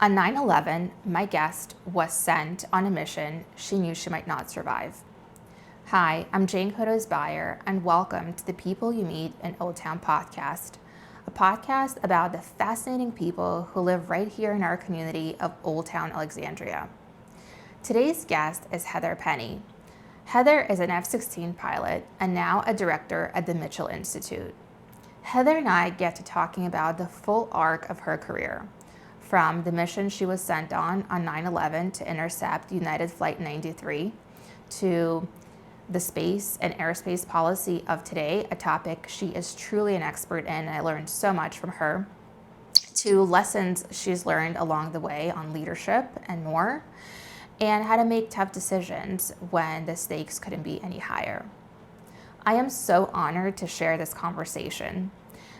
On 9/11, my guest was sent on a mission she knew she might not survive. Hi, I'm Jane Kodos Beyer, and welcome to the People You Meet in Old Town podcast, a podcast about the fascinating people who live right here in our community of Old Town Alexandria. Today's guest is Heather Penney. Heather is an F-16 pilot and now a director at the Mitchell Institute. Heather and I get to talking about the full arc of her career, from the mission she was sent on 9/11 to intercept United Flight 93, to the space and aerospace policy of today, a topic she is truly an expert in, and I learned so much from her, to lessons she's learned along the way on leadership and more, and how to make tough decisions when the stakes couldn't be any higher. I am so honored to share this conversation.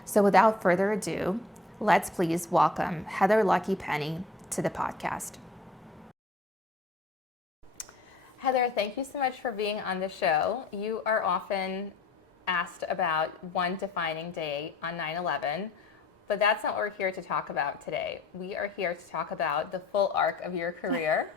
So without further ado, let's please welcome Heather Lucky Penney to the podcast. Heather, thank you so much for being on the show. You are often asked about one defining day on 9/11, but that's not what we're here to talk about today. We are here to talk about the full arc of your career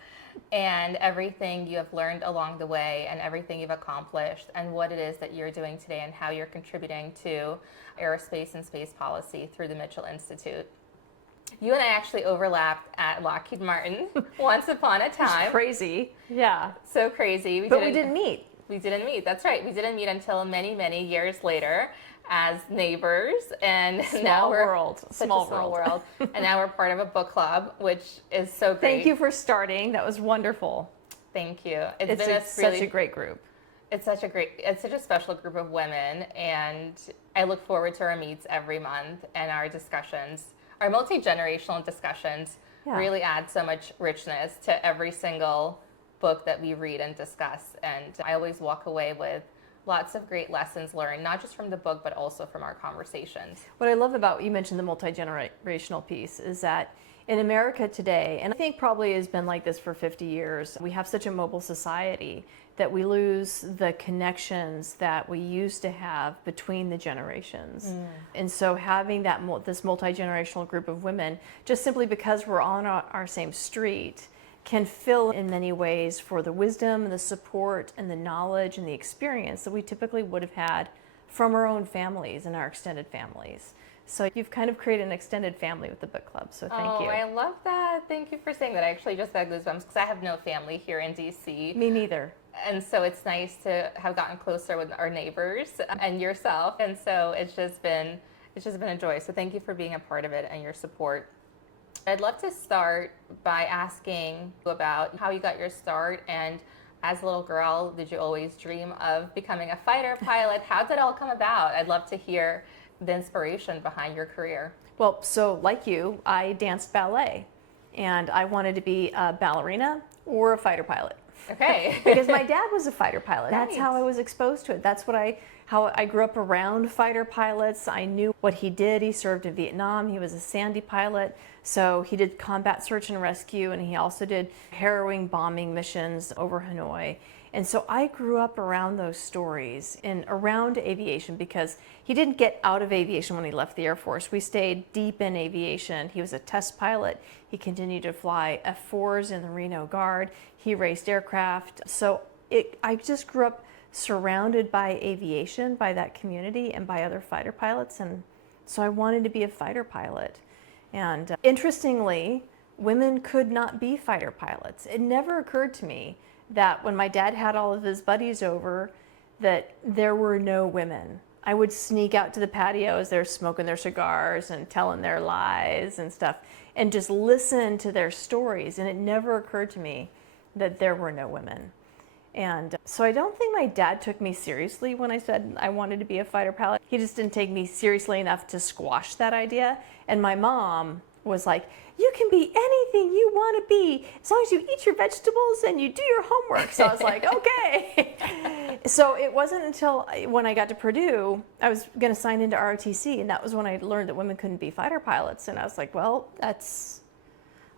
and everything you have learned along the way and everything you've accomplished and what it is that you're doing today and how you're contributing to aerospace and space policy through the Mitchell Institute. You and I actually overlapped at Lockheed Martin once upon a time. It's crazy. Yeah. So crazy. We didn't meet. We didn't meet. That's right. We didn't meet until many, many years later as neighbors. And now we're small world. And now we're part of a book club, which is so great. Thank you for starting. That was wonderful. Thank you. It's been such a great group. It's such a special group of women, and I look forward to our meets every month and our discussions. Our multi-generational discussions really add so much richness to every single book that we read and discuss. And I always walk away with lots of great lessons learned, not just from the book, but also from our conversations. What I love about, you mentioned the multi-generational piece, is that in America today, and I think probably has been like this for 50 years, we have such a mobile society that we lose the connections that we used to have between the generations. And so having this multi-generational group of women, just simply because we're on our same street, can fill in many ways for the wisdom and the support and the knowledge and the experience that we typically would have had from our own families and our extended families. So you've kind of created an extended family with the book club, so thank you. Oh, I love that. Thank you for saying that. I actually just got goosebumps because I have no family here in DC. Me neither. And so it's nice to have gotten closer with our neighbors and yourself. And so it's just been a joy. So thank you for being a part of it and your support. I'd love to start by asking about how you got your start, and as a little girl, did you always dream of becoming a fighter pilot? How did it all come about? I'd love to hear the inspiration behind your career. Well, so like you, I danced ballet, and I wanted to be a ballerina or a fighter pilot. Okay. Because my dad was a fighter pilot. Right. That's how I was exposed to it. That's how I grew up around fighter pilots. I knew what he did. He served in Vietnam. He was a Sandy pilot. So he did combat search and rescue, and he also did harrowing bombing missions over Hanoi. And so I grew up around those stories and around aviation, because he didn't get out of aviation when he left the Air Force. We stayed deep in aviation. He was a test pilot. He continued to fly F-4s in the Reno Guard. He raced aircraft. So I just grew up surrounded by aviation, by that community, and by other fighter pilots. And so I wanted to be a fighter pilot. And interestingly, women could not be fighter pilots. It never occurred to me that when my dad had all of his buddies over, that there were no women. I would sneak out to the patio as they're smoking their cigars and telling their lies and stuff, and just listen to their stories. And it never occurred to me that there were no women. And so I don't think my dad took me seriously when I said I wanted to be a fighter pilot. He just didn't take me seriously enough to squash that idea. And my mom was like, you can be anything you want to be as long as you eat your vegetables and you do your homework. So I was like, okay. So it wasn't until when I got to Purdue, I was going to sign into ROTC, and that was when I learned that women couldn't be fighter pilots. And I was like, well, that's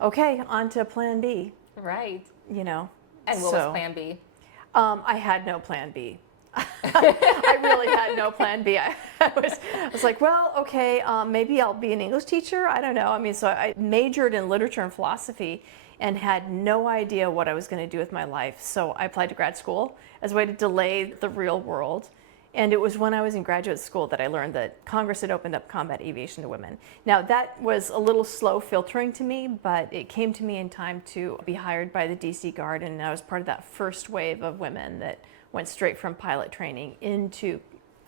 okay, on to plan B. Right. You know. And what was plan B? I had no plan B. I really had no plan B. I was like, well, okay, maybe I'll be an English teacher. I don't know. I mean, so I majored in literature and philosophy and had no idea what I was going to do with my life. So I applied to grad school as a way to delay the real world. And it was when I was in graduate school that I learned that Congress had opened up combat aviation to women. Now, that was a little slow filtering to me, but it came to me in time to be hired by the DC Guard, and I was part of that first wave of women that went straight from pilot training into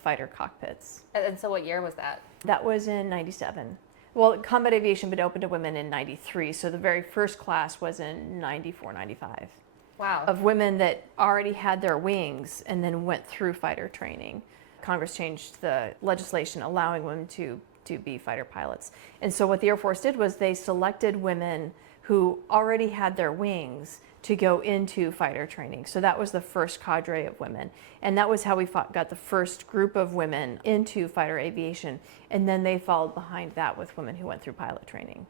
fighter cockpits. And so what year was that? That was in 97. Well, combat aviation had been open to women in 93, so the very first class was in 94, 95. Wow. Of women that already had their wings and then went through fighter training. Congress changed the legislation allowing women to be fighter pilots. And so what the Air Force did was they selected women who already had their wings to go into fighter training. So that was the first cadre of women. And that was how we got the first group of women into fighter aviation. And then they followed behind that with women who went through pilot training.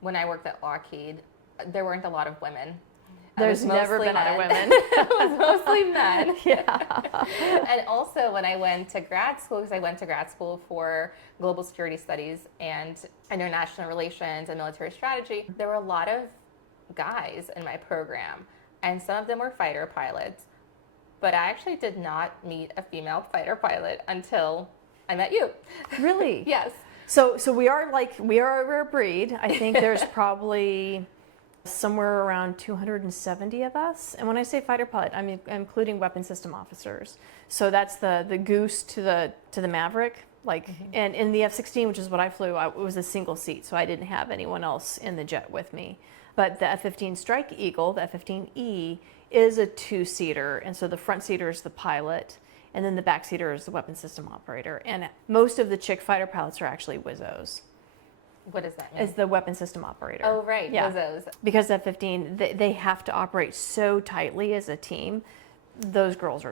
When I worked at Lockheed, there weren't a lot of women. There's never been other women. It was mostly men. Yeah. And also when I went to grad school, because I went to grad school for global security studies and international relations and military strategy, there were a lot of guys in my program, and some of them were fighter pilots. But I actually did not meet a female fighter pilot until I met you. Really? Yes. So we are a rare breed. I think there's probably somewhere around 270 of us. And when I say fighter pilot, I'm including weapon system officers. So that's the Goose to the Maverick. And in the F-16, which is what I flew, it was a single seat, so I didn't have anyone else in the jet with me. But the F-15 Strike Eagle, the F-15E, is a two-seater, and so the front seater is the pilot, and then the back seater is the weapon system operator. And most of the chick fighter pilots are actually WIZOs. What does that mean? As the weapon system operator. Oh, right, yeah. WIZOs. Because F-15, they have to operate so tightly as a team. Those girls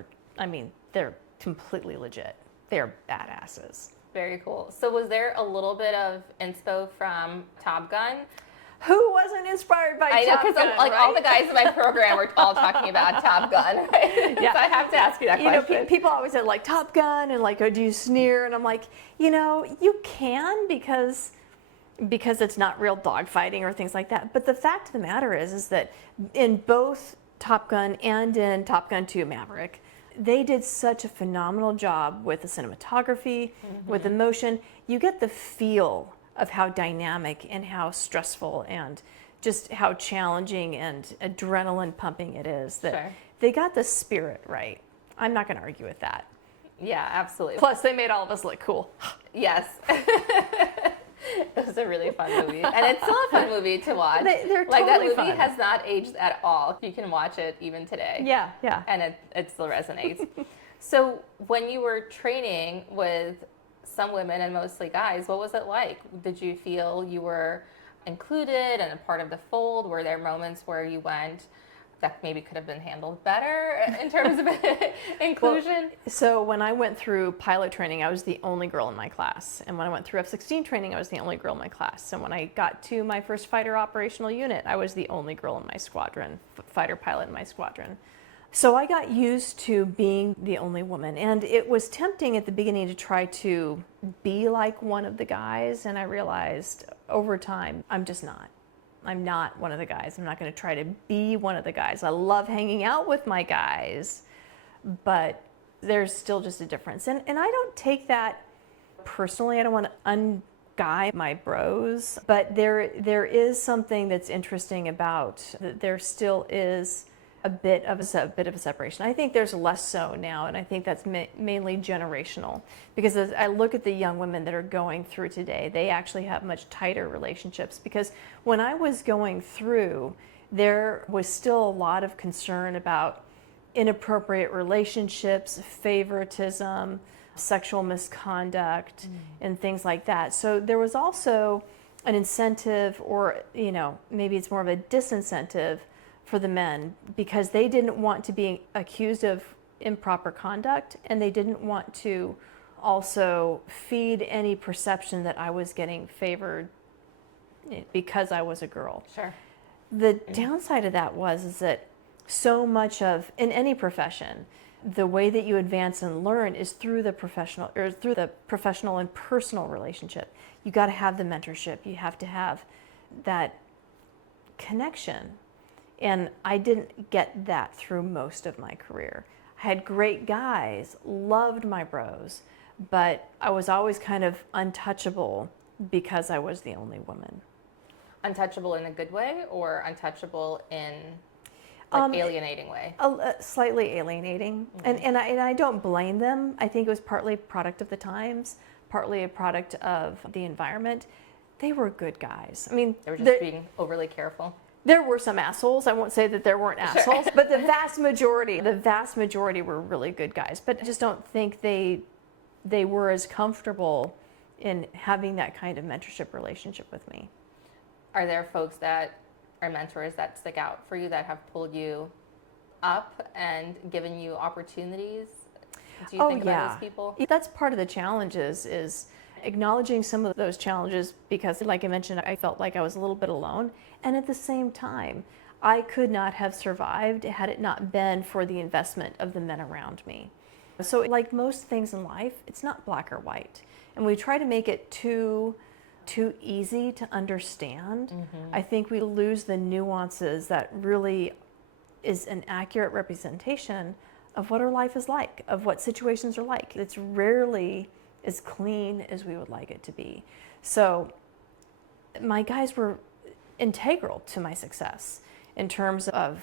they're completely legit. They're badasses. Very cool. So was there a little bit of inspo from Top Gun? Who wasn't inspired by Top Gun? I know, because right? all the guys in my program were all talking about Top Gun, right? Yeah. So I have to ask you that question. People always said Top Gun and oh, do you sneer? And I'm like, you can because it's not real dogfighting or things like that. But the fact of the matter is that in both Top Gun and in Top Gun 2 Maverick, they did such a phenomenal job with the cinematography, with the motion. You get the feel of how dynamic and how stressful and just how challenging and adrenaline pumping it is. That They got the spirit right. I'm not going to argue with that. Yeah, absolutely. Plus, they made all of us look cool. Yes. It was a really fun movie. And it's still a fun movie to watch. They're totally that movie fun. has not aged at all. You can watch it even today. Yeah, yeah. And it still resonates. So when you were training with some women and mostly guys, what was it like? Did you feel you were included and a part of the fold? Were there moments where you went, that maybe could have been handled better in terms of inclusion? Well, so when I went through pilot training, I was the only girl in my class. And when I went through F-16 training, I was the only girl in my class. And when I got to my first fighter operational unit, I was the only girl in my squadron, fighter pilot in my squadron. So I got used to being the only woman. And it was tempting at the beginning to try to be like one of the guys. And I realized over time, I'm just not. I'm not one of the guys. I'm not going to try to be one of the guys. I love hanging out with my guys, but there's still just a difference. And I don't take that personally. I don't want to un-guy my bros, but there is something that's interesting about that. There still is a bit of a separation. I think there's less so now, and I think that's mainly generational. Because as I look at the young women that are going through today, they actually have much tighter relationships. Because when I was going through, there was still a lot of concern about inappropriate relationships, favoritism, sexual misconduct, and things like that. So there was also an incentive, or maybe it's more of a disincentive for the men, because they didn't want to be accused of improper conduct, and they didn't want to also feed any perception that I was getting favored because I was a girl. Sure. The downside of that is that so much of, in any profession, The way that you advance and learn is through the professional and personal relationship. You got to have the mentorship. You have to have that connection. And I didn't get that through most of my career. I had great guys, loved my bros, but I was always kind of untouchable because I was the only woman. Untouchable in a good way or untouchable in alienating way? Slightly alienating. Mm-hmm. And I don't blame them. I think it was partly a product of the times, partly a product of the environment. They were good guys. I mean, they were just being overly careful. There were some assholes. I won't say that there weren't assholes, sure. But the vast majority were really good guys. But I just don't think they were as comfortable in having that kind of mentorship relationship with me. Are there folks that are mentors that stick out for you that have pulled you up and given you opportunities? Do you think about those people? That's part of the challenges is acknowledging some of those challenges because, like I mentioned, I felt like I was a little bit alone. And at the same time, I could not have survived had it not been for the investment of the men around me. So like most things in life, it's not black or white. And we try to make it too easy to understand. Mm-hmm. I think we lose the nuances that really is an accurate representation of what our life is like, of what situations are like. It's rarely as clean as we would like it to be. So my guys were integral to my success in terms of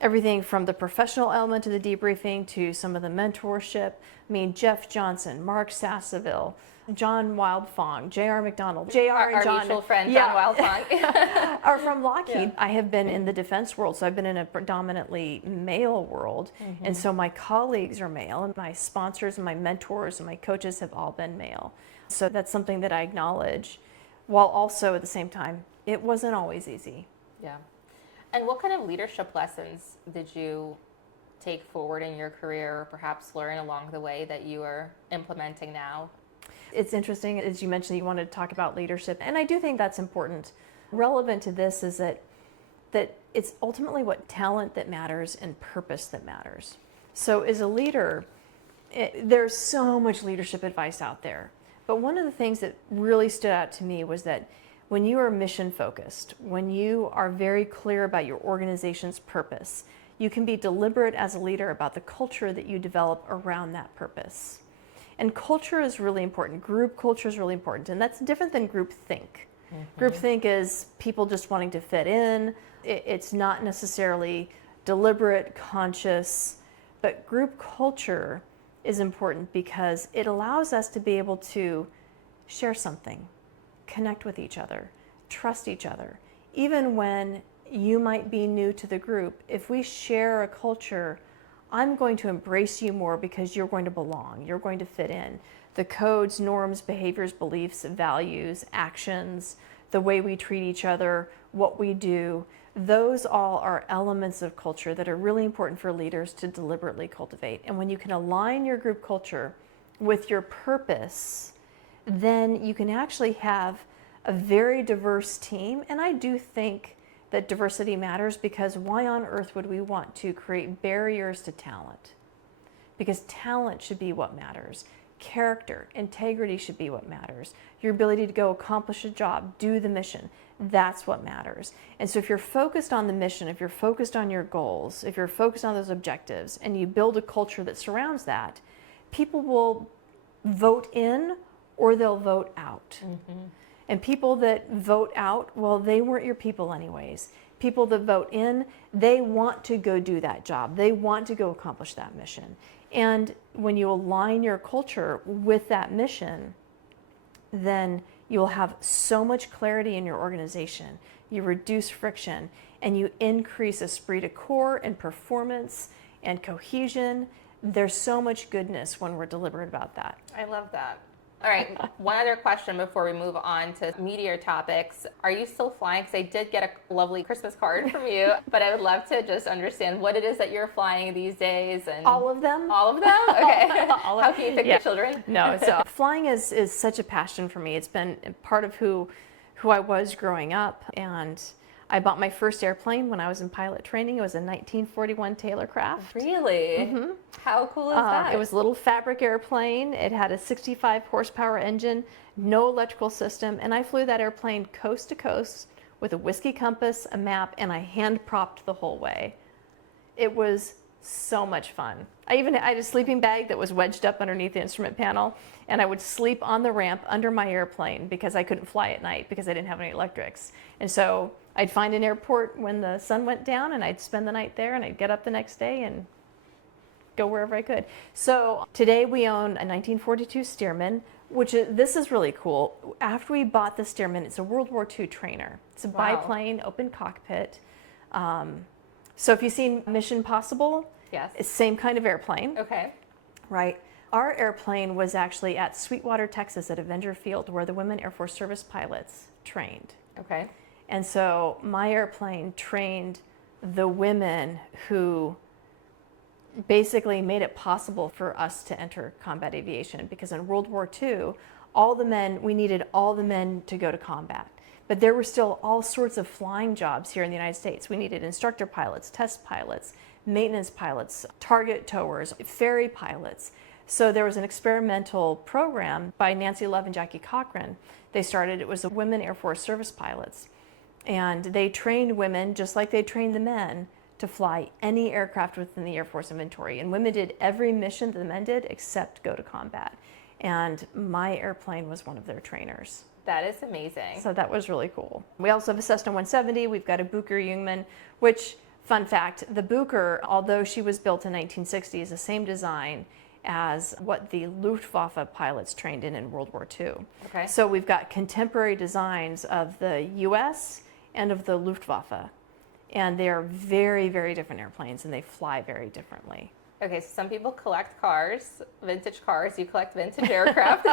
everything from the professional element to the debriefing to some of the mentorship. I mean, Jeff Johnson, Mark Sasseville, John Wildfong, J.R. McDonald, J.R. and John. Our mutual friend, John Wildfong. Are from Lockheed. Yeah. I have been in the defense world, so I've been in a predominantly male world. Mm-hmm. And so my colleagues are male, and my sponsors and my mentors and my coaches have all been male. So that's something that I acknowledge, while also at the same time, it wasn't always easy. Yeah. And what kind of leadership lessons did you take forward in your career or perhaps learn along the way that you are implementing now? It's interesting, as you mentioned, you wanted to talk about leadership, and I do think that's important. Relevant to this is that it's ultimately what talent that matters and purpose that matters. So as a leader, there's so much leadership advice out there. But one of the things that really stood out to me was that when you are mission focused, when you are very clear about your organization's purpose, you can be deliberate as a leader about the culture that you develop around that purpose. And culture is really important. Group culture is really important. And that's different than group think. Mm-hmm. Group think is people just wanting to fit in. It's not necessarily deliberate, conscious, but group culture is important because it allows us to be able to share something, connect with each other, trust each other. Even when you might be new to the group, if we share a culture, I'm going to embrace you more because you're going to belong, you're going to fit in. The codes, norms, behaviors, beliefs, values, actions, the way we treat each other, what we do, those all are elements of culture that are really important for leaders to deliberately cultivate. And when you can align your group culture with your purpose, then you can actually have a very diverse team. And I do think that diversity matters because why on earth would we want to create barriers to talent? Because talent should be what matters. Character, integrity should be what matters. Your ability to go accomplish a job, do the mission, that's what matters. And so if you're focused on the mission, if you're focused on your goals, if you're focused on those objectives, and you build a culture that surrounds that, people will vote in or they'll vote out. Mm-hmm. And people that vote out, well, they weren't your people anyways. People that vote in, they want to go do that job. They want to go accomplish that mission. And when you align your culture with that mission, then you'll have so much clarity in your organization. You reduce friction and you increase esprit de corps and performance and cohesion. There's so much goodness when we're deliberate about that. I love that. All right, one other question before we move on to meatier topics. Are you still flying? Because I did get a lovely Christmas card from you, but I would love to just understand what it is that you're flying these days. And all of them? All of them? Okay. How can you pick the children? No, so flying is such a passion for me. It's been part of who I was growing up, and I bought my first airplane when I was in pilot training. It was a 1941 Taylorcraft. Really? How cool is that? It was a little fabric airplane. It had a 65 horsepower engine, no electrical system, and I flew that airplane coast to coast with a whiskey compass, a map, and I hand propped the whole way. It was so much fun. I had a sleeping bag that was wedged up underneath the instrument panel, and I would sleep on the ramp under my airplane because I couldn't fly at night because I didn't have any electrics. And so I'd find an airport when the sun went down, and I'd spend the night there, and I'd get up the next day and go wherever I could. So today we own a 1942 Stearman, this is really cool. After we bought the Stearman, it's a World War II trainer. It's a biplane, open cockpit. So if you've seen Mission Possible, yes, it's the same kind of airplane. Okay. Right. Our airplane was actually at Sweetwater, Texas at Avenger Field, where the women Air Force Service pilots trained. Okay. And so my airplane trained the women who basically made it possible for us to enter combat aviation, because in World War II, we needed all the men to go to combat. But there were still all sorts of flying jobs here in the United States. We needed instructor pilots, test pilots, maintenance pilots, target towers, ferry pilots. So there was an experimental program by Nancy Love and Jackie Cochran. It was the Women Air Force Service pilots. And they trained women, just like they trained the men, to fly any aircraft within the Air Force inventory. And women did every mission that the men did except go to combat. And my airplane was one of their trainers. That is amazing. So that was really cool. We also have a Cessna 170. We've got a Booker Jungmann, which, fun fact, the Booker, although she was built in 1960, is the same design as what the Luftwaffe pilots trained in World War II. Okay. So we've got contemporary designs of the US and of the Luftwaffe. And they are very, very different airplanes, and they fly very differently. Okay, so some people collect cars, vintage cars. You collect vintage aircraft.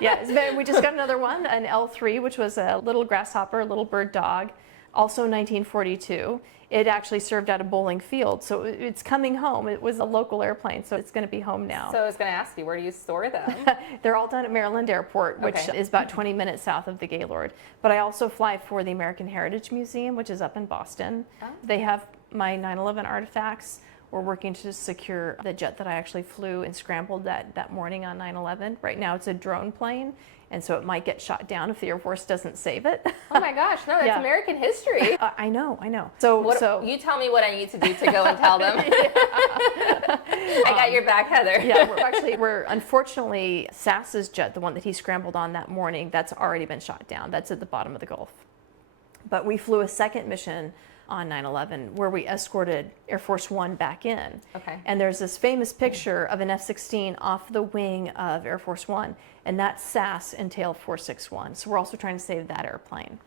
Yeah, we just got another one, an L3, which was a little grasshopper, a little bird dog, also 1942. It actually served at a bowling field, so it's coming home. It was a local airplane, so it's going to be home now. So I was going to ask you, where do you store them? They're all done at Maryland Airport, which is about 20 minutes south of the Gaylord. But I also fly for the American Heritage Museum, which is up in Boston. Oh. They have my 9/11 artifacts. We're working to secure the jet that I actually flew and scrambled that morning on 9/11. Right now it's a drone plane, and so it might get shot down if the Air Force doesn't save it. Oh my gosh, no, that's American history. I know. So you tell me what I need to do to go and tell them. I got your back, Heather. Yeah, we're unfortunately, Sass's jet, the one that he scrambled on that morning, that's already been shot down. That's at the bottom of the Gulf. But we flew a second mission on 9/11 where we escorted Air Force One back in. Okay. And there's this famous picture of an F-16 off the wing of Air Force One, and that's SAS in tail 461. So we're also trying to save that airplane.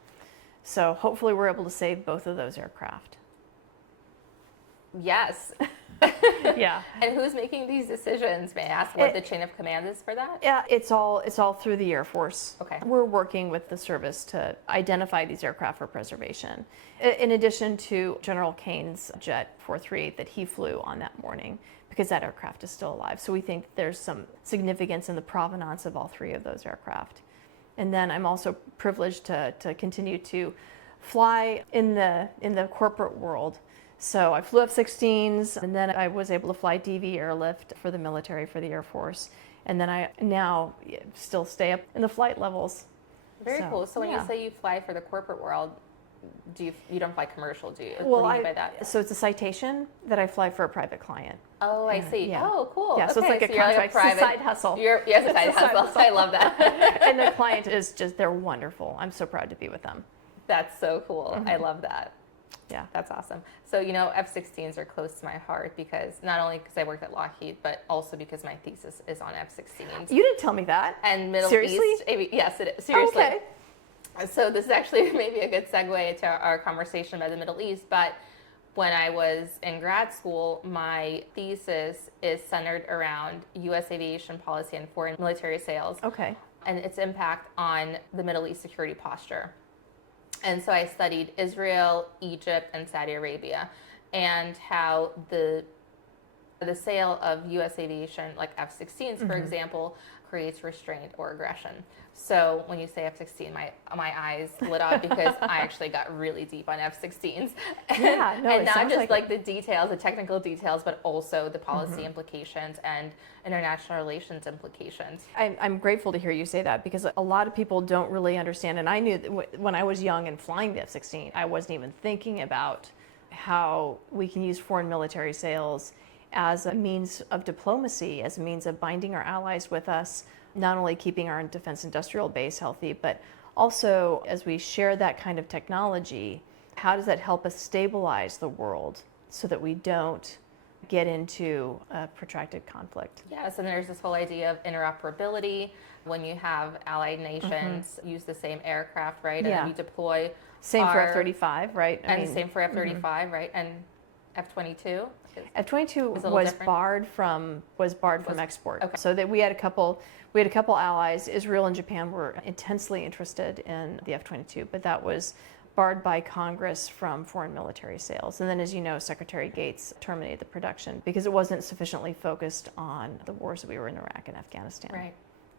So hopefully we're able to save both of those aircraft. Yes. Yeah. And who's making these decisions? May I ask what the chain of command is for that? Yeah, it's all through the Air Force. Okay. We're working with the service to identify these aircraft for preservation. In addition to General Kane's jet 438 that he flew on that morning, because that aircraft is still alive. So we think there's some significance in the provenance of all three of those aircraft. And then I'm also privileged to continue to fly in the corporate world. So I flew F-16s, and then I was able to fly DV airlift for the military, for the Air Force. And then I now still stay up in the flight levels. Very cool. So when you say you fly for the corporate world, you don't fly commercial, do you? Well, what do you mean by that? So it's a citation that I fly for a private client. Oh, I see. Yeah. Oh, cool. Yeah, so it's like a contract, it's a side hustle. Yes, a side hustle. I love that. And the client is they're wonderful. I'm so proud to be with them. That's so cool. Mm-hmm. I love that. Yeah. That's awesome. So, F-16s are close to my heart because not only because I worked at Lockheed, but also because my thesis is on F-16s. You didn't tell me that. And Middle Seriously? East. Yes, it is. Seriously. Okay. So this is actually maybe a good segue to our conversation about the Middle East, but when I was in grad school, my thesis is centered around U.S. aviation policy and foreign military sales. Okay. And its impact on the Middle East security posture. And so I studied Israel, Egypt, and Saudi Arabia, and how the The sale of U.S. aviation, like F-16s, for example, creates restraint or aggression. So when you say F-16, my eyes lit up because I actually got really deep on F-16s. Yeah, no, and it not sounds just like the details, the technical details, but also the policy implications and international relations implications. I'm grateful to hear you say that, because a lot of people don't really understand. And I knew that when I was young and flying the F-16, I wasn't even thinking about how we can use foreign military sales as a means of diplomacy, as a means of binding our allies with us, not only keeping our defense industrial base healthy, but also as we share that kind of technology, how does that help us stabilize the world so that we don't get into a protracted conflict? Yes, and there's this whole idea of interoperability when you have allied nations use the same aircraft, right? And Yeah. then we deploy Same for F-35, right? and same for F-35, right? And F-22? F-22 Was a little was different? barred from export. Okay. So that we had a couple allies. Israel and Japan were intensely interested in the F-22, but that was barred by Congress from foreign military sales. And then, as you know, Secretary Gates terminated the production because it wasn't sufficiently focused on the wars that we were in Iraq and Afghanistan. Right.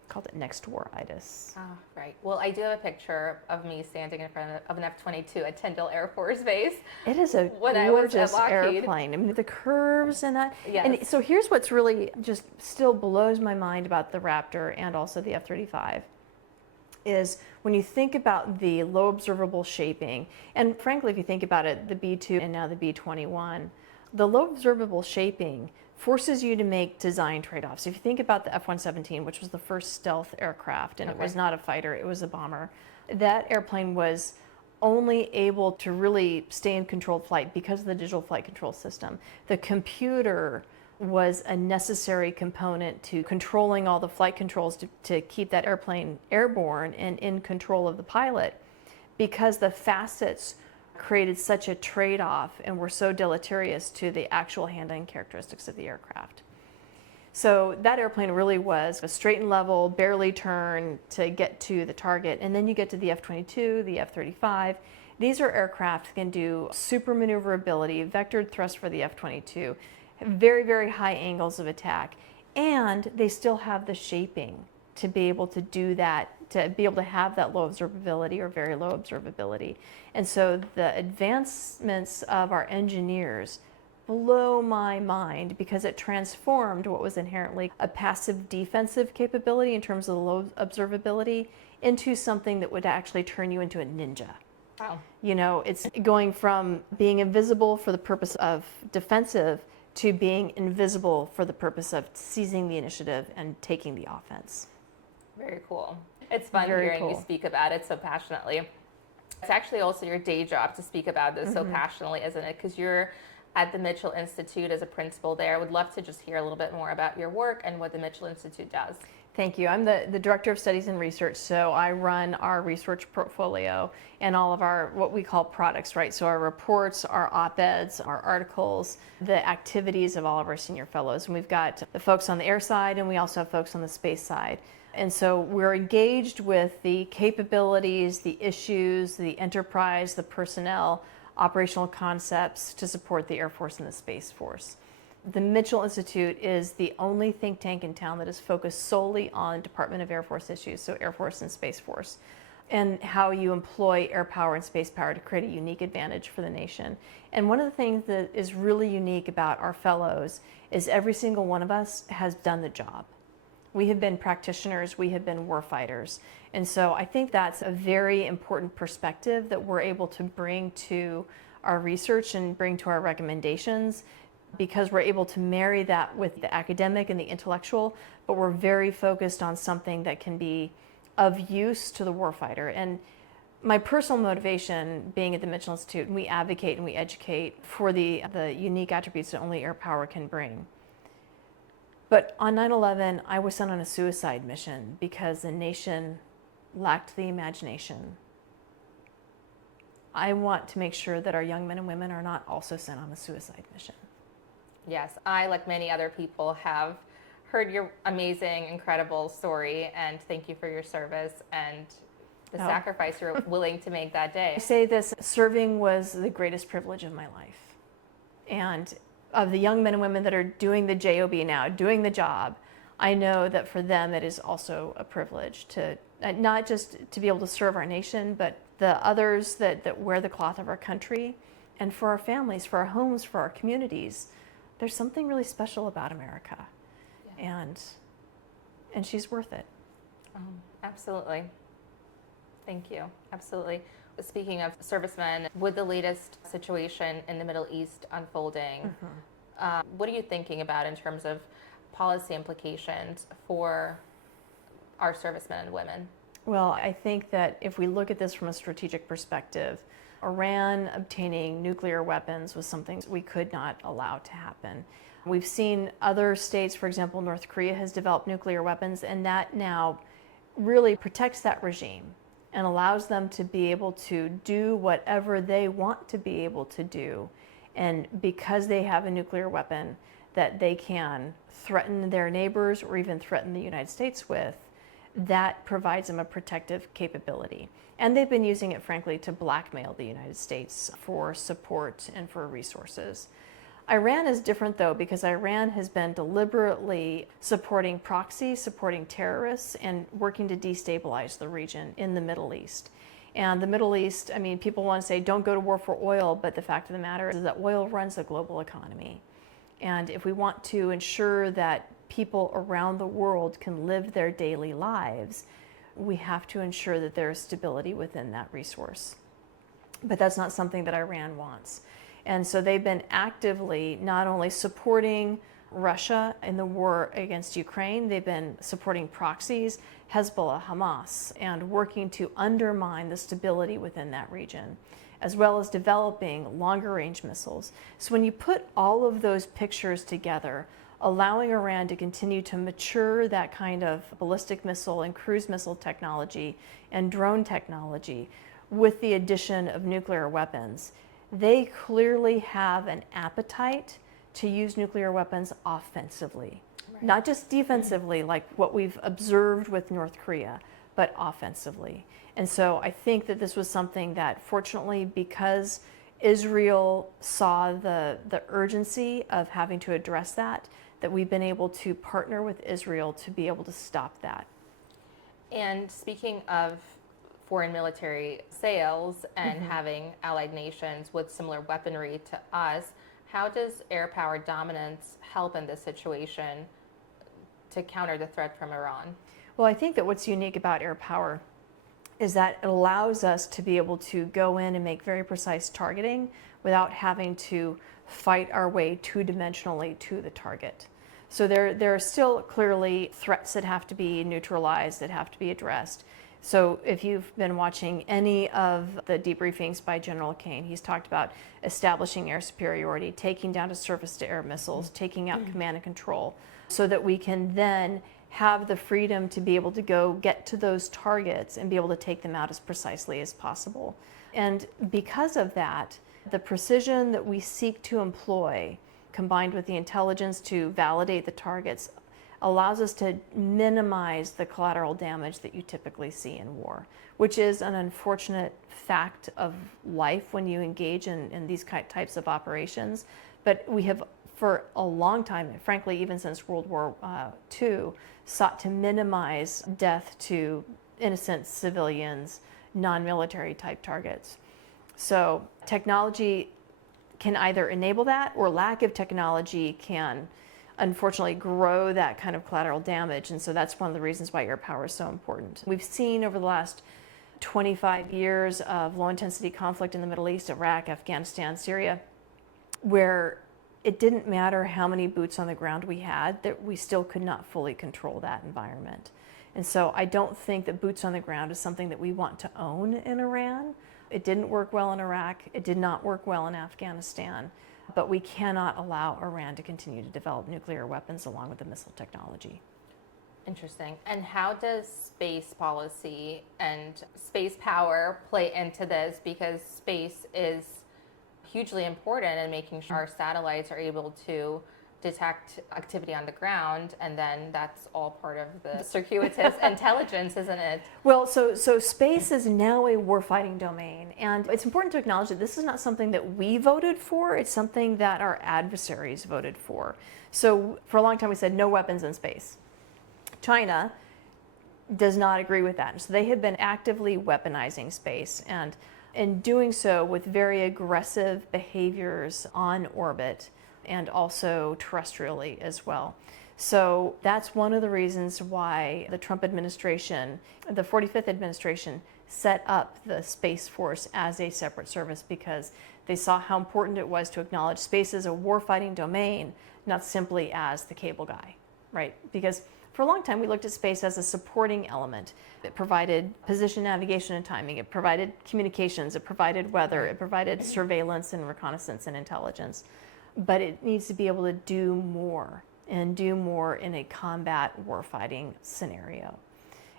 Called it next war-itis. Ah, right. Well, I do have a picture of me standing in front of an F-22 at Tyndall Air Force Base. It is a When I was at gorgeous Lockheed. airplane. I mean, the curves and that. Yes. And so here's what's really just still blows my mind about the Raptor and also the F-35 is when you think about the low observable shaping, and frankly, if you think about it, the B-2 and now the B-21, the low observable shaping forces you to make design trade-offs. If you think about the F-117, which was the first stealth aircraft, and it was not a fighter, it was a bomber, that airplane was only able to really stay in controlled flight because of the digital flight control system. The computer was a necessary component to controlling all the flight controls to keep that airplane airborne and in control of the pilot, because the facets created such a trade-off and were so deleterious to the actual handling characteristics of the aircraft. So that airplane really was a straight and level, barely turn to get to the target. And then you get to the F-22, the F-35. These are aircraft that can do super maneuverability, vectored thrust for the F-22, very, very high angles of attack. And they still have the shaping to be able to do that, to be able to have that low observability or very low observability. And so the advancements of our engineers blow my mind because it transformed what was inherently a passive defensive capability in terms of the low observability into something that would actually turn you into a ninja. Wow. You know, it's going from being invisible for the purpose of defensive to being invisible for the purpose of seizing the initiative and taking the offense. Very cool. It's fun Very hearing you cool. speak about it so passionately. It's actually also your day job to speak about this so passionately, isn't it? Because you're at the Mitchell Institute as a principal there. I would love to just hear a little bit more about your work and what the Mitchell Institute does. Thank you. I'm the Director of Studies and Research, so I run our research portfolio and all of our, what we call products, right? So our reports, our op-eds, our articles, the activities of all of our senior fellows. And we've got the folks on the air side, and we also have folks on the space side. And so we're engaged with the capabilities, the issues, the enterprise, the personnel, operational concepts to support the Air Force and the Space Force. The Mitchell Institute is the only think tank in town that is focused solely on Department of Air Force issues, so Air Force and Space Force, and how you employ air power and space power to create a unique advantage for the nation. And one of the things that is really unique about our fellows is every single one of us has done the job. We have been practitioners, we have been warfighters. And so I think that's a very important perspective that we're able to bring to our research and bring to our recommendations, because we're able to marry that with the academic and the intellectual, but we're very focused on something that can be of use to the warfighter. And my personal motivation being at the Mitchell Institute, and we advocate and we educate for the unique attributes that only air power can bring. But on 9/11, I was sent on a suicide mission because the nation lacked the imagination. I want to make sure that our young men and women are not also sent on a suicide mission. Yes, I, like many other people, have heard your amazing, incredible story, and thank you for your service and the sacrifice you're willing to make that day. I say this, serving was the greatest privilege of my life. And of the young men and women that are doing the job now, doing the job, I know that for them it is also a privilege to not just to be able to serve our nation, but the others that wear the cloth of our country, and for our families, for our homes, for our communities. There's something really special about America, yeah. And she's worth it. Absolutely. Thank you. Absolutely. Speaking of servicemen, with the latest situation in the Middle East unfolding, what are you thinking about in terms of policy implications for our servicemen and women? Well, I think that if we look at this from a strategic perspective, Iran obtaining nuclear weapons was something we could not allow to happen. We've seen other states, for example, North Korea has developed nuclear weapons, and that now really protects that regime and allows them to be able to do whatever they want to be able to do. And because they have a nuclear weapon that they can threaten their neighbors or even threaten the United States with, that provides them a protective capability. And they've been using it, frankly, to blackmail the United States for support and for resources. Iran is different, though, because Iran has been deliberately supporting proxies, supporting terrorists, and working to destabilize the region in the Middle East. And the Middle East, I mean, people want to say, don't go to war for oil, but the fact of the matter is that oil runs the global economy. And if we want to ensure that people around the world can live their daily lives, we have to ensure that there is stability within that resource. But that's not something that Iran wants. And so they've been actively not only supporting Russia in the war against Ukraine, they've been supporting proxies, Hezbollah, Hamas, and working to undermine the stability within that region, as well as developing longer range missiles. So when you put all of those pictures together, allowing Iran to continue to mature that kind of ballistic missile and cruise missile technology and drone technology with the addition of nuclear weapons, they clearly have an appetite to use nuclear weapons offensively, right. Not just defensively like what we've observed with North Korea, but offensively. And so I think that this was something that, fortunately, because Israel saw the urgency of having to address that we've been able to partner with Israel to be able to stop that. And speaking of foreign military sales and having allied nations with similar weaponry to us, how does Airpower dominance help in this situation to counter the threat from Iran? Well, I think that what's unique about Airpower is that it allows us to be able to go in and make very precise targeting without having to fight our way two-dimensionally to the target. So there are still clearly threats that have to be neutralized, that have to be addressed. So if you've been watching any of the debriefings by General Kane, he's talked about establishing air superiority, taking down to surface-to-air missiles, taking out command and control, so that we can then have the freedom to be able to go get to those targets and be able to take them out as precisely as possible. And because of that, the precision that we seek to employ, combined with the intelligence to validate the targets, allows us to minimize the collateral damage that you typically see in war, which is an unfortunate fact of life when you engage in these types of operations. But we have, for a long time, frankly, even since World War II, sought to minimize death to innocent civilians, non-military type targets. So technology can either enable that, or lack of technology can unfortunately grow that kind of collateral damage. And so that's one of the reasons why Airpower is so important. We've seen over the last 25 years of low intensity conflict in the Middle East, Iraq, Afghanistan, Syria, where it didn't matter how many boots on the ground we had, that we still could not fully control that environment. And so I don't think that boots on the ground is something that we want to own in Iran. It didn't work well in Iraq. It did not work well in Afghanistan. But we cannot allow Iran to continue to develop nuclear weapons along with the missile technology. Interesting. And how does space policy and space power play into this? Because space is hugely important in making sure our satellites are able to detect activity on the ground, and then that's all part of the circuitous intelligence, isn't it? Well, so space is now a warfighting domain, and it's important to acknowledge that this is not something that we voted for, it's something that our adversaries voted for. So for a long time we said no weapons in space. China does not agree with that. So they have been actively weaponizing space, and in doing so with very aggressive behaviors on orbit and also terrestrially as well. So that's one of the reasons why the Trump administration, the 45th administration, set up the Space Force as a separate service, because they saw how important it was to acknowledge space as a warfighting domain, not simply as the cable guy, right? Because for a long time we looked at space as a supporting element. It provided position, navigation, and timing. It provided communications. It provided weather. It provided surveillance and reconnaissance and intelligence. But it needs to be able to do more, and do more in a combat warfighting scenario.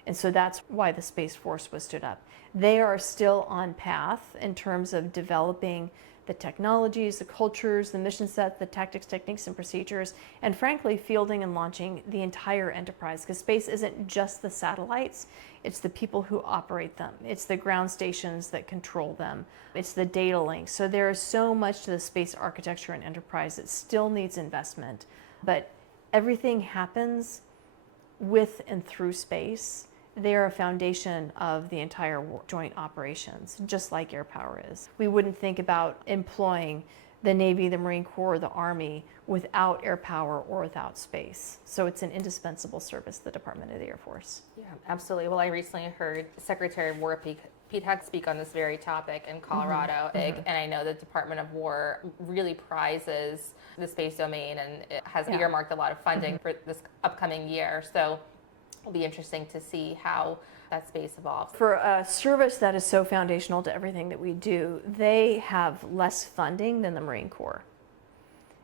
And so that's why the Space Force was stood up. They are still on path in terms of developing the technologies, the cultures, the mission set, the tactics, techniques, and procedures, and frankly, fielding and launching the entire enterprise, because space isn't just the satellites, it's the people who operate them. It's the ground stations that control them. It's the data links. So there is so much to the space architecture and enterprise that still needs investment, but everything happens with and through space. They are a foundation of the entire joint operations, just like Airpower is. We wouldn't think about employing the Navy, the Marine Corps, the Army without Airpower or without space. So it's an indispensable service, the Department of the Air Force. Yeah, absolutely. Well, I recently heard Secretary of War Pete Heck speak on this very topic in Colorado, and I know the Department of War really prizes the space domain, and it has earmarked a lot of funding for this upcoming year. So it'll be interesting to see how that space evolves. For a service that is so foundational to everything that we do, they have less funding than the Marine Corps.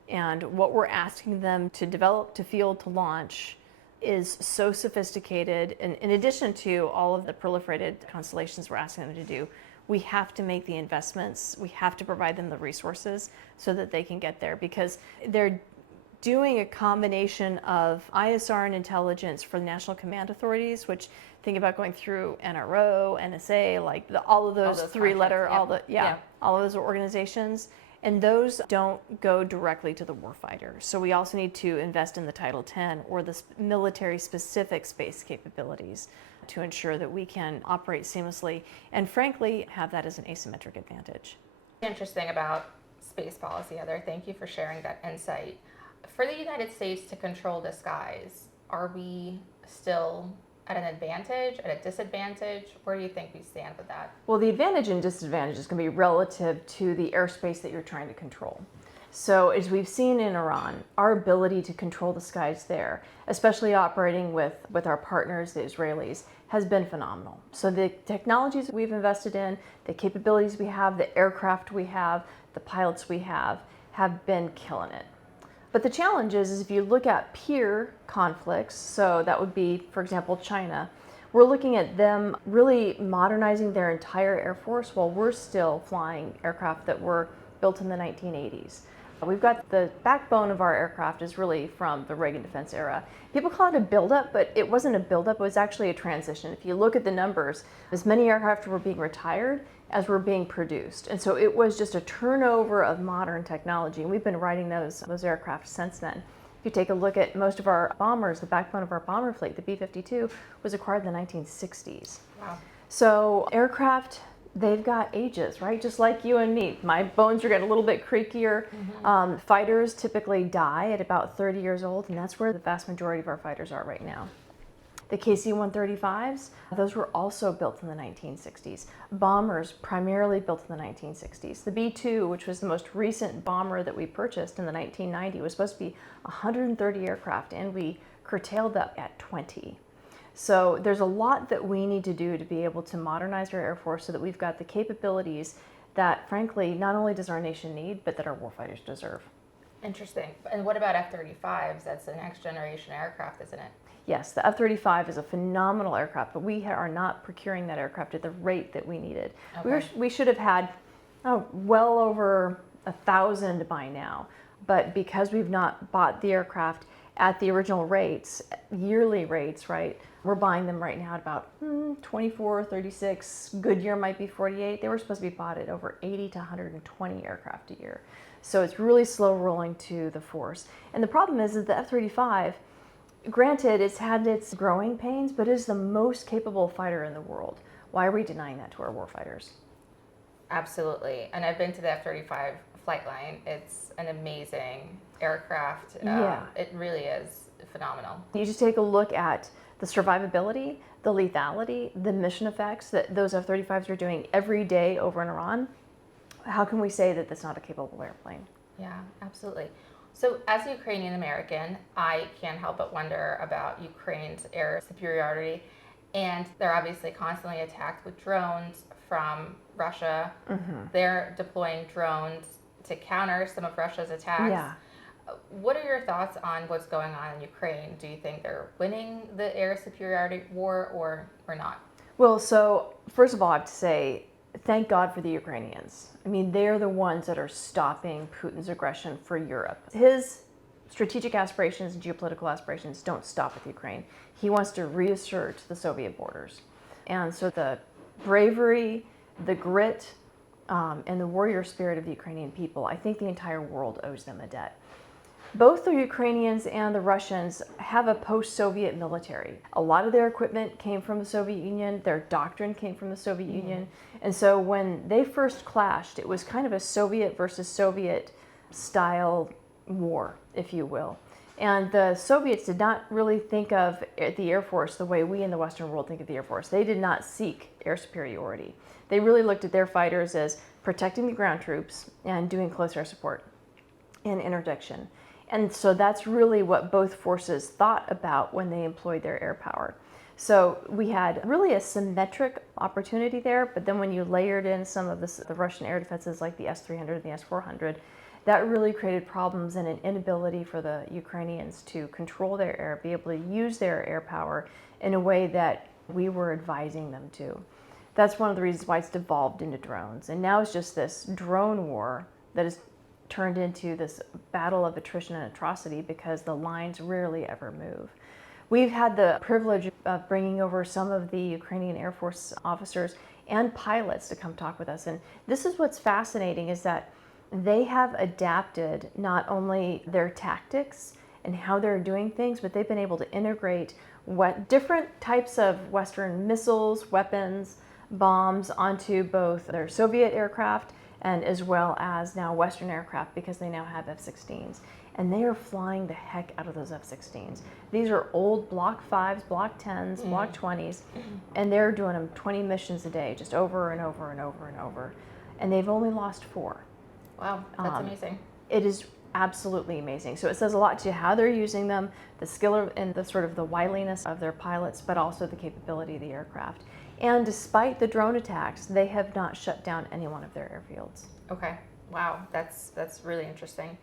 And what we're asking them to develop, to field, to launch is so sophisticated. And in addition to all of the proliferated constellations we're asking them to do, we have to make the investments, we have to provide them the resources so that they can get there, because they're doing a combination of ISR and intelligence for the National Command Authorities, which think about going through NRO, NSA, like all of those three-letter, all of those organizations, and those don't go directly to the warfighter. So we also need to invest in the Title 10 or the military-specific space capabilities to ensure that we can operate seamlessly and, frankly, have that as an asymmetric advantage. Interesting about space policy, Heather. Thank you for sharing that insight. For the United States to control the skies, are we still at an advantage, at a disadvantage? Where do you think we stand with that? Well, the advantage and disadvantage is going to be relative to the airspace that you're trying to control. So as we've seen in Iran, our ability to control the skies there, especially operating with our partners, the Israelis, has been phenomenal. So the technologies we've invested in, the capabilities we have, the aircraft we have, the pilots we have been killing it. But the challenge is if you look at peer conflicts, so that would be, for example, China, we're looking at them really modernizing their entire Air Force while we're still flying aircraft that were built in the 1980s. We've got the backbone of our aircraft is really from the Reagan defense era. People call it a buildup, but it wasn't a buildup, it was actually a transition. If you look at the numbers, as many aircraft were being retired as were being produced. And so it was just a turnover of modern technology, and we've been riding those aircraft since then. If you take a look at most of our bombers, the backbone of our bomber fleet, the B-52, was acquired in the 1960s. Wow. So aircraft, they've got ages, right? Just like you and me. My bones are getting a little bit creakier. Fighters typically die at about 30 years old, and that's where the vast majority of our fighters are right now. The KC-135s, those were also built in the 1960s. Bombers, primarily built in the 1960s. The B-2, which was the most recent bomber that we purchased in the 1990s, was supposed to be 130 aircraft, and we curtailed that at 20. So there's a lot that we need to do to be able to modernize our Air Force so that we've got the capabilities that, frankly, not only does our nation need, but that our warfighters deserve. Interesting. And what about F-35s? That's the next generation aircraft, isn't it? Yes, the F-35 is a phenomenal aircraft, but we are not procuring that aircraft at the rate that we needed. Okay. We should have had well over 1,000 by now, But because we've not bought the aircraft at the original rates, yearly rates, right? We're buying them right now at about 24, 36. Good year might be 48. They were supposed to be bought at over 80 to 120 aircraft a year. So it's really slow rolling to the force. And the problem is that the F-35, granted, it's had its growing pains, but it is the most capable fighter in the world. Why are we denying that to our warfighters? Absolutely. And I've been to the F-35 flight line. It's an amazing aircraft. Yeah. It really is phenomenal. You just take a look at the survivability, the lethality, the mission effects that those F-35s are doing every day over in Iran. How can we say that that's not a capable airplane? Yeah, absolutely. So as a Ukrainian American, I can't help but wonder about Ukraine's air superiority. And they're obviously constantly attacked with drones from Russia. They're deploying drones to counter some of Russia's attacks. Yeah. What are your thoughts on what's going on in Ukraine? Do you think they're winning the air superiority war or not? Well, so first of all, I have to say, thank God for the Ukrainians. I mean, they're the ones that are stopping Putin's aggression for Europe. His strategic aspirations and geopolitical aspirations don't stop with Ukraine. He wants to reassert the Soviet borders. And so the bravery, the grit, and the warrior spirit of the Ukrainian people, I think the entire world owes them a debt. Both the Ukrainians and the Russians have a post-Soviet military. A lot of their equipment came from the Soviet Union. Their doctrine came from the Soviet Union. And so when they first clashed, it was kind of a Soviet versus Soviet style war, if you will. And the Soviets did not really think of the Air Force the way we in the Western world think of the Air Force. They did not seek air superiority. They really looked at their fighters as protecting the ground troops and doing close air support and interdiction. And so that's really what both forces thought about when they employed their air power. So we had really a symmetric opportunity there, but then when you layered in some of the Russian air defenses like the S-300 and the S-400, that really created problems and an inability for the Ukrainians to control their air, be able to use their air power in a way that we were advising them to. That's one of the reasons why it's devolved into drones. And now it's just this drone war that is turned into this battle of attrition and atrocity because the lines rarely ever move. We've had the privilege of bringing over some of the Ukrainian Air Force officers and pilots to come talk with us. And this is what's fascinating, is that they have adapted not only their tactics and how they're doing things, but they've been able to integrate what different types of Western missiles, weapons, bombs onto both their Soviet aircraft and as well as now Western aircraft, because they now have F-16s. And they are flying the heck out of those F-16s. These are old Block 5s, Block 10s, Block 20s, and they're doing them 20 missions a day, just over and over and over and over. And they've only lost 4. Wow, that's amazing. It is absolutely amazing. So it says a lot to how they're using them, the skill and the sort of the wiliness of their pilots, but also the capability of the aircraft. And despite the drone attacks, they have not shut down any one of their airfields. Okay, wow, that's really interesting.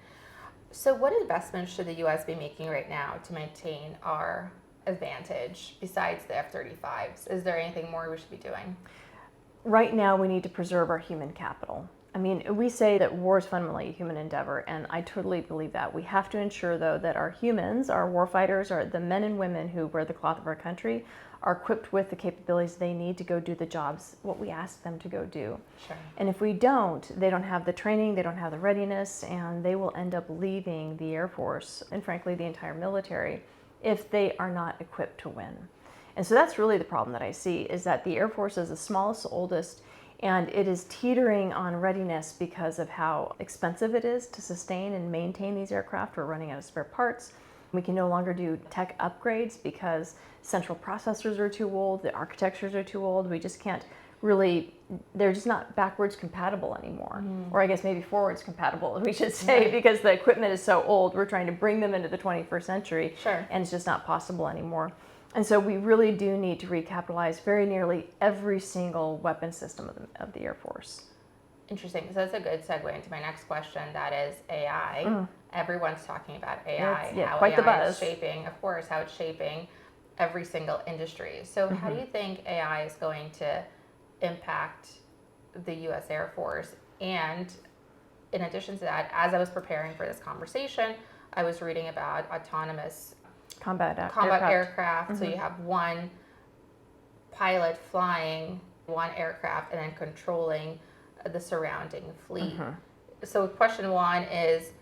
So what investments should the U.S. be making right now to maintain our advantage besides the F-35s? Is there anything more we should be doing? Right now, we need to preserve our human capital. I mean, we say that war is fundamentally a human endeavor, and I totally believe that. We have to ensure, though, that our humans, our warfighters, are the men and women who wear the cloth of our country, are equipped with the capabilities they need to go do the jobs, what we ask them to go do. Sure. And if we don't, they don't have the training, they don't have the readiness, and they will end up leaving the Air Force, and frankly, the entire military, if they are not equipped to win. And so that's really the problem that I see, is that the Air Force is the smallest, oldest, and it is teetering on readiness because of how expensive it is to sustain and maintain these aircraft. We're running out of spare parts. We can no longer do tech upgrades because central processors are too old, the architectures are too old. We just can't really, they're just not backwards compatible anymore. Or I guess maybe forwards compatible, we should say, because the equipment is so old. We're trying to bring them into the 21st century, Sure. and it's just not possible anymore. And so we really do need to recapitalize very nearly every single weapon system of the Air Force. Interesting. So that's a good segue into my next question. That is AI. Everyone's talking about AI. Yeah, how quite the AI buzz. is shaping, of course, how it's shaping every single industry. So how do you think AI is going to impact the U.S. Air Force? And in addition to that, as I was preparing for this conversation, I was reading about autonomous combat aircraft. So you have one pilot flying one aircraft and then controlling the surrounding fleet. So question one is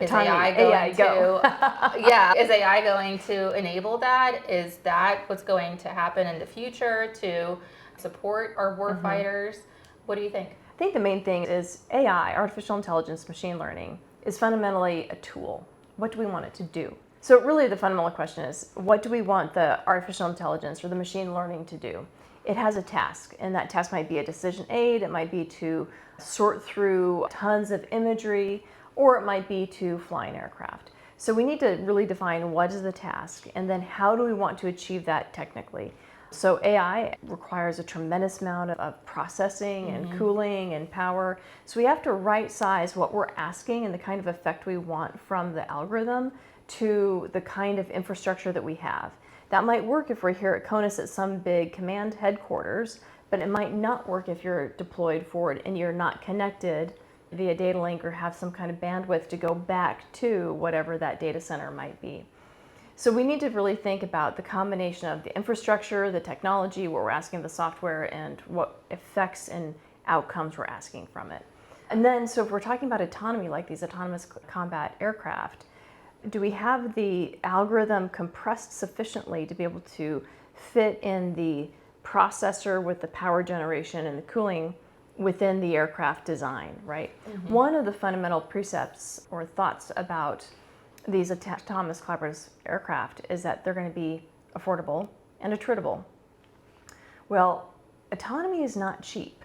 AI going to is AI going to enable that? Is that what's going to happen in the future to support our warfighters? What do you think? I think the main thing is AI, artificial intelligence, machine learning, is fundamentally a tool. What do we want it to do? So really the fundamental question is, what do we want the artificial intelligence or the machine learning to do? It has a task, and that task might be a decision aid, it might be to sort through tons of imagery, or it might be to fly an aircraft. So we need to really define what is the task, and then how do we want to achieve that technically. So AI requires a tremendous amount of processing and cooling and power. So we have to right size what we're asking and the kind of effect we want from the algorithm to the kind of infrastructure that we have. That might work if we're here at CONUS at some big command headquarters, but it might not work if you're deployed forward and you're not connected via data link or have some kind of bandwidth to go back to whatever that data center might be. So we need to really think about the combination of the infrastructure, the technology, what we're asking of the software, and what effects and outcomes we're asking from it. And then, so if we're talking about autonomy, like these autonomous combat aircraft, do we have the algorithm compressed sufficiently to be able to fit in the processor with the power generation and the cooling within the aircraft design, right? One of the fundamental precepts or thoughts about these autonomous collaborative aircraft is that they're going to be affordable and attritable. Well, autonomy is not cheap,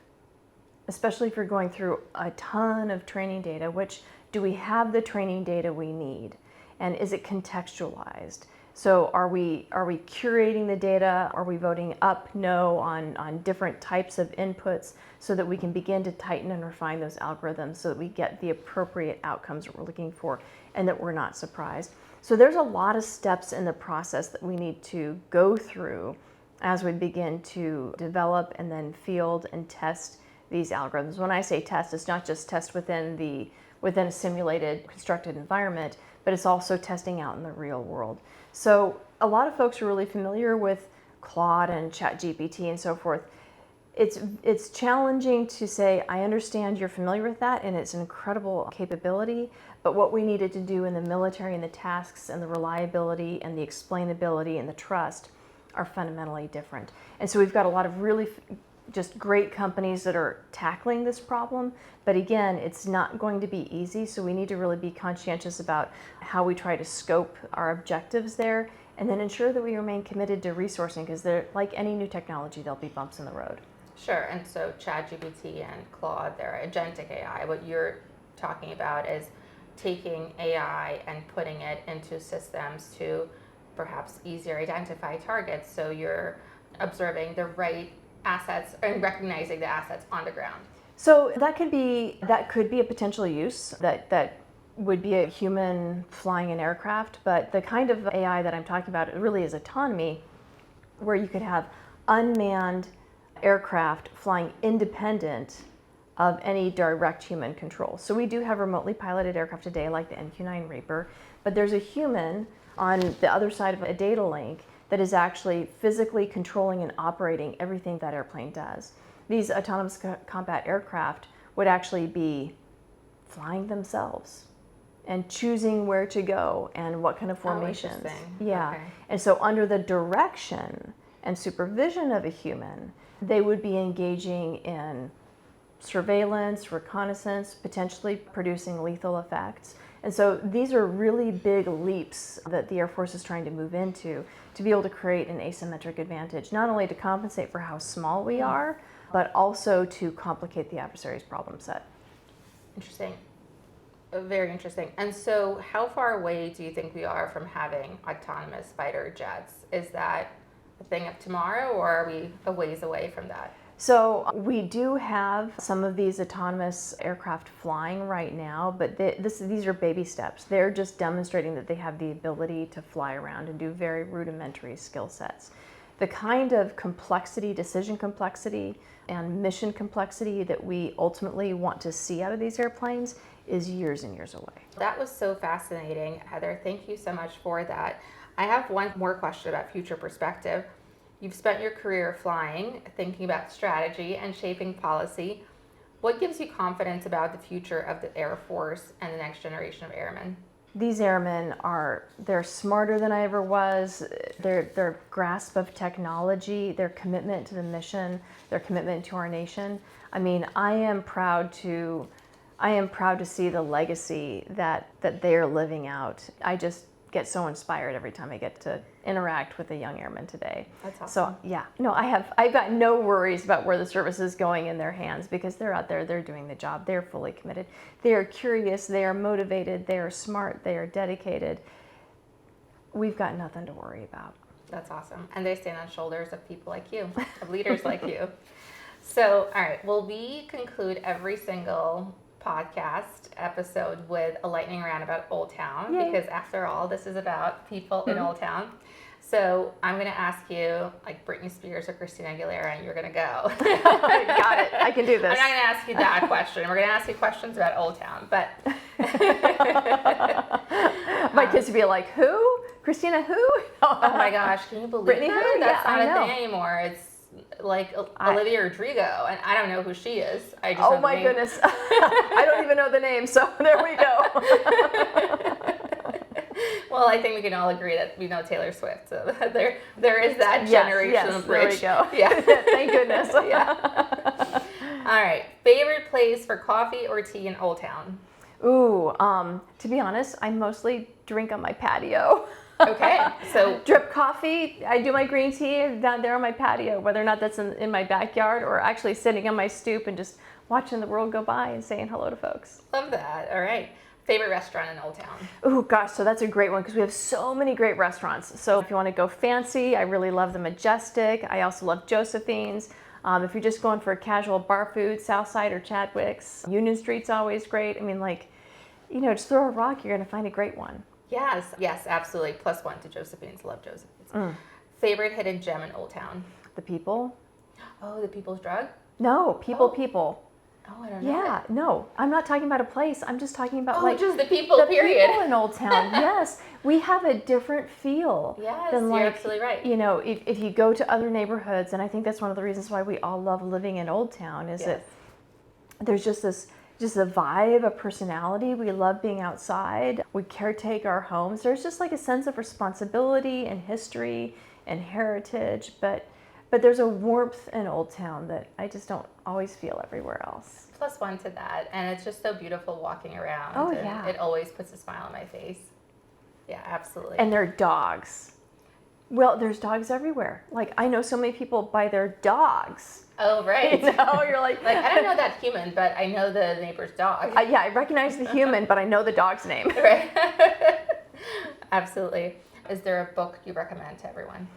especially if you're going through a ton of training data. Which, do we have the training data we need? And is it contextualized? So are we curating the data? Are we voting up, no on different types of inputs so that we can begin to tighten and refine those algorithms so that we get the appropriate outcomes that we're looking for and that we're not surprised? So there's a lot of steps in the process that we need to go through as we begin to develop and then field and test these algorithms. When I say test, it's not just test within a simulated, constructed environment, but it's also testing out in the real world. So a lot of folks are really familiar with Claude and ChatGPT and so forth. It's challenging to say, I understand you're familiar with that and it's an incredible capability, but what we needed to do in the military and the tasks and the reliability and the explainability and the trust are fundamentally different. And so we've got a lot of really just great companies that are tackling this problem, but again, it's not going to be easy, so we need to really be conscientious about how we try to scope our objectives there, and then ensure that we remain committed to resourcing, because they're like any new technology, there'll be bumps in the road. Sure, and so ChatGPT and Claude, they're agentic AI. What you're talking about is taking AI and putting it into systems to perhaps easier identify targets, so you're observing the right assets and recognizing the assets on the ground. So that could be a potential use that would be a human flying an aircraft, but the kind of AI that I'm talking about really is autonomy, where you could have unmanned aircraft flying independent of any direct human control. So we do have remotely piloted aircraft today like the MQ-9 Reaper, but there's a human on the other side of a data link that is actually physically controlling and operating everything that airplane does. These autonomous combat aircraft would actually be flying themselves and choosing where to go and what kind of formations. Oh, interesting. Yeah. Okay. And so under the direction and supervision of a human, they would be engaging in surveillance, reconnaissance, potentially producing lethal effects. And so these are really big leaps that the Air Force is trying to move into to be able to create an asymmetric advantage, not only to compensate for how small we are, but also to complicate the adversary's problem set. Interesting. Very interesting. And so how far away do you think we are from having autonomous fighter jets? Is that a thing of tomorrow, or are we a ways away from that? So we do have some of these autonomous aircraft flying right now, but these are baby steps. They're just demonstrating that they have the ability to fly around and do very rudimentary skill sets. the kind of complexity, decision complexity, and mission complexity that we ultimately want to see out of these airplanes is years and years away. That was so fascinating, Heather. Thank you so much for that. I have one more question about future perspective. You've spent your career flying, thinking about strategy and shaping policy. What gives you confidence about the future of the Air Force and the next generation of airmen? These airmen they're smarter than I ever was. Their grasp of technology, their commitment to the mission, their commitment to our nation. I mean, I am proud to see the legacy that they're living out. I just get so inspired every time I get to interact with a young airman today. That's awesome. So yeah, no, I've got no worries about where the service is going in their hands, because they're out there, they're doing the job, they're fully committed, they are curious, they are motivated, they are smart, they are dedicated. We've got nothing to worry about. That's awesome. And they stand on shoulders of people like you, of leaders like you. So, all right, well, we conclude every single podcast episode with a lightning round about Old Town. Yay. Because after all, this is about people in Old Town. So I'm going to ask you like Britney Spears or Christina Aguilera, and you're going to go. Got it. I can do this. I'm not going to ask you that question. We're going to ask you questions about Old Town. But my kids would be like, who? Christina who? Oh my gosh, can you believe Britney that? who? That's Yeah, not I a know. thing anymore. It's like Olivia Rodrigo, and I don't know who she is. I just Oh know my the name. goodness. I don't even know the name, so there we go. Well, I think we can all agree that we know Taylor Swift, so there is that generational yes, bridge. There we go. Yeah. Thank goodness. Yeah. All right. Favorite place for coffee or tea in Old Town? Ooh, to be honest, I mostly drink on my patio. Okay, so drip coffee. I do my green tea down there on my patio, whether or not that's in my backyard or actually sitting on my stoop and just watching the world go by and saying hello to folks. Love that. All right. Favorite restaurant in Old Town? Oh gosh, so that's a great one because we have so many great restaurants. So if you want to go fancy, I really love the Majestic. I also love Josephine's. If you're just going for a casual bar food, Southside or Chadwick's. Union Street's always great. I mean, like, you know, just throw a rock, you're going to find a great one. Yes, absolutely. +1 to Josephine's. Love Josephine's. Favorite hidden gem in Old Town? The people. Oh, the People's Drug? No, people. Oh, I don't know. Yeah, no, I'm not talking about a place. I'm just talking about just the people, period. People in Old Town. Yes, we have a different feel. Yes, than you're absolutely right. You know, if you go to other neighborhoods, and I think that's one of the reasons why we all love living in Old Town is that there's just a vibe, a personality. We love being outside. We caretake our homes. There's just like a sense of responsibility and history and heritage, but there's a warmth in Old Town that I just don't always feel everywhere else. +1 to that, and it's just so beautiful walking around. Oh, and yeah. It always puts a smile on my face. Yeah, absolutely. And their dogs. Well, there's dogs everywhere. Like, I know so many people by their dogs. Oh, right. You know, you're like I don't know that human, but I know the neighbor's dog. Yeah, I recognize the human, but I know the dog's name. Right. Absolutely. Is there a book you recommend to everyone?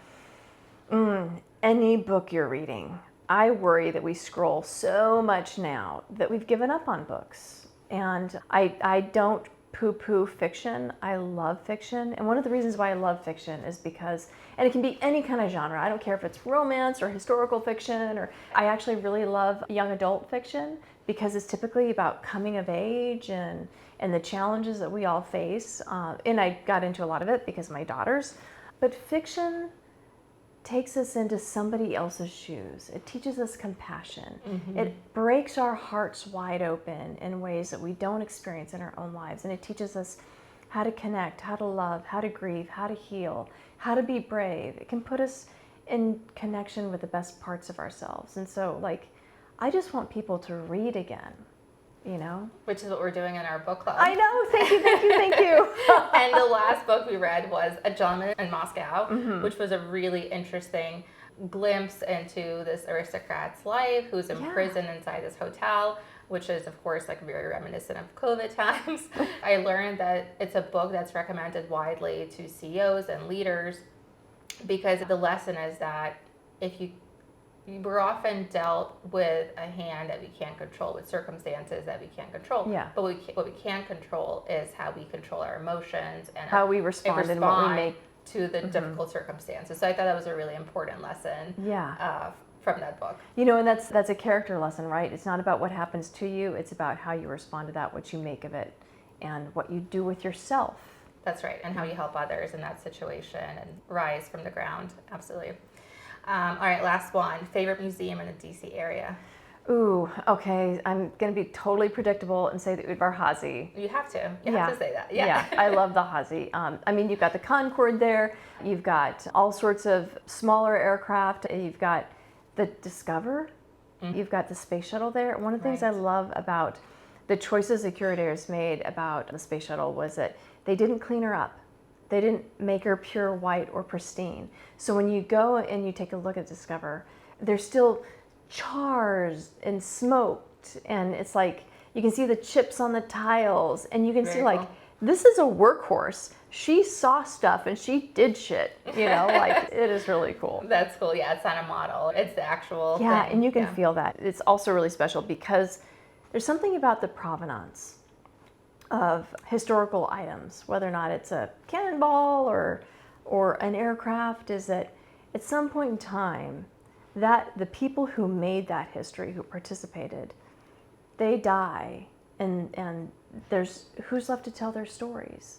Any book you're reading. I worry that we scroll so much now that we've given up on books. And I don't poo-poo fiction. I love fiction. And one of the reasons why I love fiction is because, and it can be any kind of genre. I don't care if it's romance or historical fiction, or I actually really love young adult fiction because it's typically about coming of age and the challenges that we all face. And I got into a lot of it because of my daughters. But fiction takes us into somebody else's shoes. It teaches us compassion. Mm-hmm. It breaks our hearts wide open in ways that we don't experience in our own lives. And it teaches us how to connect, how to love, how to grieve, how to heal, how to be brave. It can put us in connection with the best parts of ourselves. And so, like, I just want people to read again, you know? Which is what we're doing in our book club. I know, thank you. And the last book we read was A Gentleman in Moscow, which was a really interesting glimpse into this aristocrat's life who's in prison inside this hotel, which is, of course, like very reminiscent of COVID times. I learned that it's a book that's recommended widely to CEOs and leaders because the lesson is that we're often dealt with a hand that we can't control, with circumstances that we can't control. Yeah. But what we can control is how we control our emotions and how we respond and what we make to the difficult circumstances. So I thought that was a really important lesson from that book. You know, and that's a character lesson, right? It's not about what happens to you, it's about how you respond to that, what you make of it, and what you do with yourself. That's right, and how you help others in that situation and rise from the ground. Absolutely. All right, last one. Favorite museum in the DC area? Ooh, okay. I'm going to be totally predictable and say the Udvar Hazy. You have to. You have to say that. Yeah, I love the Hazy. I mean, you've got the Concorde there. You've got all sorts of smaller aircraft. You've got the Discover. You've got the space shuttle there. One of the things I love about the choices the curators made about the space shuttle was that they didn't clean her up. They didn't make her pure white or pristine. So when you go and you take a look at Discover, there's still chars and smoked, and it's like you can see the chips on the tiles, and you can see like this is a workhorse. She saw stuff and she did shit, you know, like it is really cool. That's cool. Yeah, it's not a model. It's the actual thing. And you can feel that. It's also really special because there's something about the provenance of historical items, whether or not it's a cannonball or an aircraft, is that at some point in time, that the people who made that history, who participated, they die, and there's who's left to tell their stories?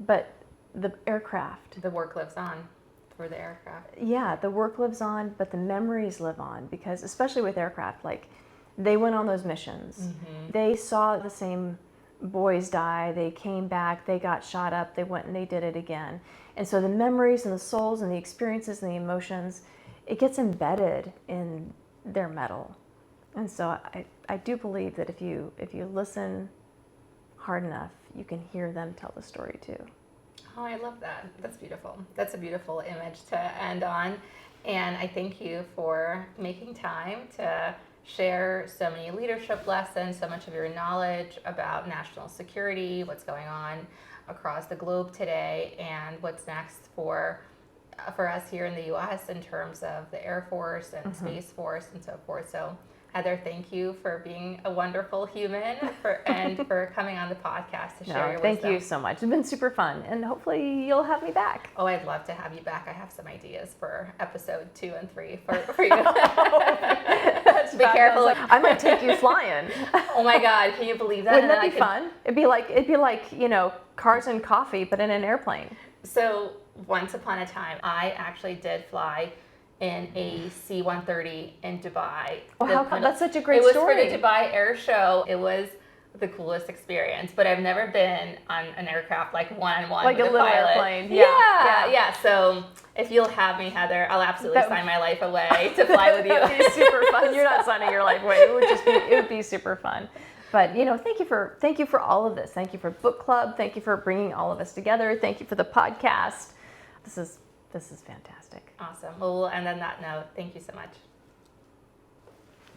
But the aircraft. The work lives on through the aircraft. Yeah, the work lives on, but the memories live on, because especially with aircraft, like they went on those missions. They saw the same boys die, they came back, they got shot up, they went and they did it again. And so the memories and the souls and the experiences and the emotions, it gets embedded in their metal. And so I do believe that if you listen hard enough, you can hear them tell the story too. Oh, I love that. That's beautiful. That's a beautiful image to end on. And I thank you for making time to share so many leadership lessons, so much of your knowledge about national security, what's going on across the globe today, and what's next for us here in the U.S. in terms of the Air Force and Space Force and so forth. So Heather, thank you for being a wonderful human and for coming on the podcast to share your wisdom. Thank you so much. It's been super fun, and hopefully you'll have me back. Oh, I'd love to have you back. I have some ideas for episode 2 and 3 for you. Be careful. I might take you flying. Oh my God, can you believe that? Wouldn't that be fun? It'd be like, you know, cars and coffee, but in an airplane. So once upon a time, I actually did fly in a C-130 in Dubai. Oh, how come? That's such a great story. It was for the Dubai Air Show. It was the coolest experience, but I've never been on an aircraft like one-on-one like with a little pilot. Airplane. Yeah. So if you'll have me, Heather, I'll absolutely sign my life away to fly with you. That'd be super fun. You're not signing your life away. It would be super fun. But you know, thank you for all of this. Thank you for book club. Thank you for bringing all of us together. Thank you for the podcast. This is fantastic. Awesome. Well, we'll end on that note. Thank you so much.